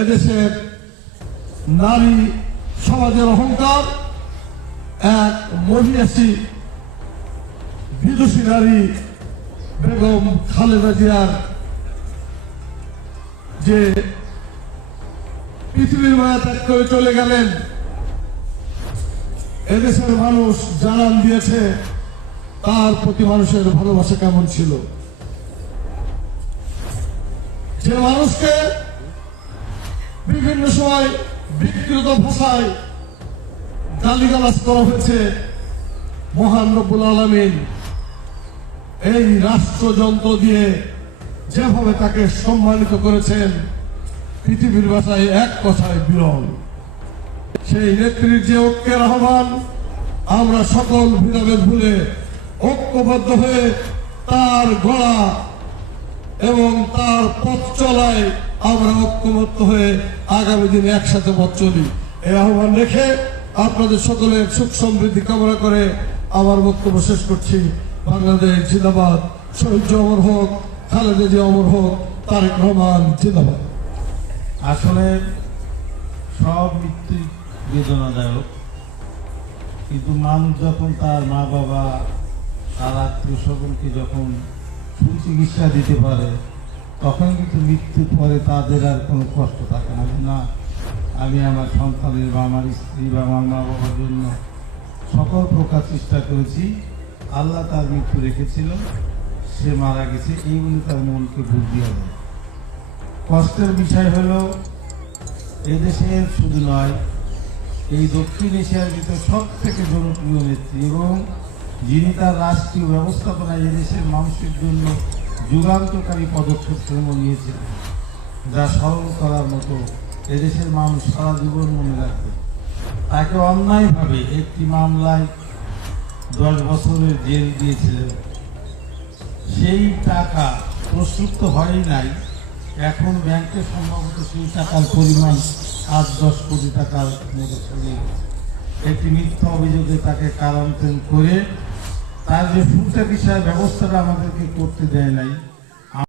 এদেশের নারী সমাজের অহংকার, এক মহিয়াসী বিদুষী নারী বেগম খালেদা জিয়ার যে পৃথিবীর মায়া ত্যাগ করে চলে গেলেন, এদেশের মানুষ জানান দিয়েছে তার প্রতি মানুষের ভালোবাসা কেমন ছিল। যে মানুষকে বিভিন্ন সময় বিকৃত ভাষায় গালিগালাজ করা হয়েছে, মহান রব্বুল আলামিন এই রাষ্ট্রযন্ত্র দিয়ে যেভাবে তাকে সম্মানিত করেছেন, পৃথিবীর ভাষায় এক কথায় বিরল। সেই নেত্রীর যে ঐক্যের আহ্বান, আমরা সকল ভেদাভেদ ভুলে ঐক্যবদ্ধ হয়ে তার গড়া এবং তার পথ চলায় আমরা ঐক্যবদ্ধ হয়ে আগামী দিনে একসাথে পথ চলি। এই আহ্বান রেখে আপনাদের সকলের সুখ সমৃদ্ধি কামনা করে আমার বক্তব্য শেষ করছি। বাংলাদেশ জিন্দাবাদ, শহীদ অমর হোক, খালেদা জিয়া অমর হোক, তারেক রহমান জিন্দাবাদ। আসলে সব মৃত্যু বেদনাদায়ক, কিন্তু মানুষ যখন তার মা বাবা, তার আত্মীয় স্বজনকে যখন সুচিকিৎসা দিতে পারে, তখন কিন্তু মৃত্যুর পরে তাদের আর কোনো কষ্ট থাকে না। না, আমি আমার সন্তানের বা আমার স্ত্রী বা আমার মা বাবার জন্য সকল প্রকার চেষ্টা করেছি। আল্লাহ তার মৃত্যু রেখেছিল, সে মারা গেছে, এইগুলি তার মনকে বুঝিয়ে দেয়। কষ্টের বিষয় হলো এদেশের শুধু নয়, এই দক্ষিণ এশিয়ার ভিতরে সব থেকে জনপ্রিয় নেত্রী এবং যিনি তার রাষ্ট্রীয় ব্যবস্থাপনায় এদেশের মানুষের জন্য যুগান্তকারী পদক্ষেপ নিয়েছিলেন, যা স্মরণ করার মতো, এদেশের মানুষ সারা জীবন মনে রাখবে। তাকে অন্যায়ভাবে একটি মামলায় 10 বছরের জেল দিয়েছিলেন। সেই টাকা প্রস্তুত হয়ই নাই, এখন ব্যাংকে সম্ভবত সেই টাকার পরিমাণ 8-10 কোটি টাকার মতো ছড়িয়ে গেছে। একটি মিথ্যা অভিযোগে তাকে কারান্তরণ করে তার যে সুচিকিৎসার ব্যবস্থাটা আমাদেরকে করতে দেয় নাই,